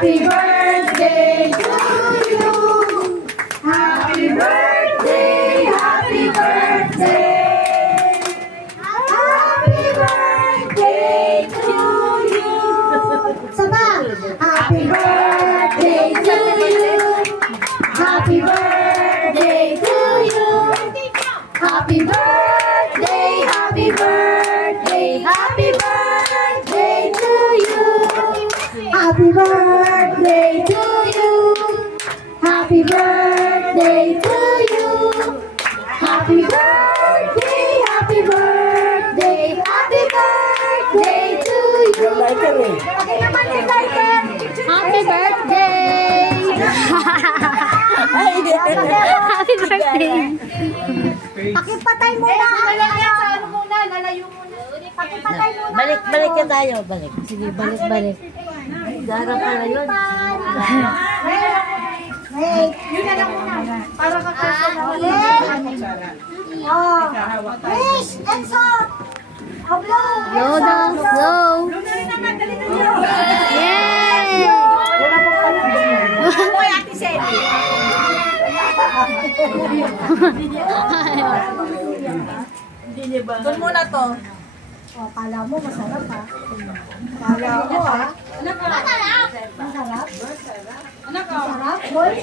Happy birthday to you. Happy birthday, happy birthday. Happy birthday to you. Sama. Happy birthday to you. Happy birthday to you. Happy birthday, happy birthday, happy birthday to you. Happy birthday to you. Happy birthday to you. Happy birthday, happy birthday, happy birthday to you. Okay naman ni Titan. Happy birthday! Happy birthday! Pakipatay muna. Ano muna, lalayo muna. Pakipatay muna. Balik ka tayo, balik. Sige, balik. Gara pala yun. Wait. Yun na lang muna. Para kakasya na. Oh. Wish, Enzo. Hablo. Go daw, go! Dali na niyo. Yay! Hoy, Ate Sally. Doon muna to. Oh, kala mo masarap ha. Kala mo ha. Masarap. Masarap? Masarap, boy?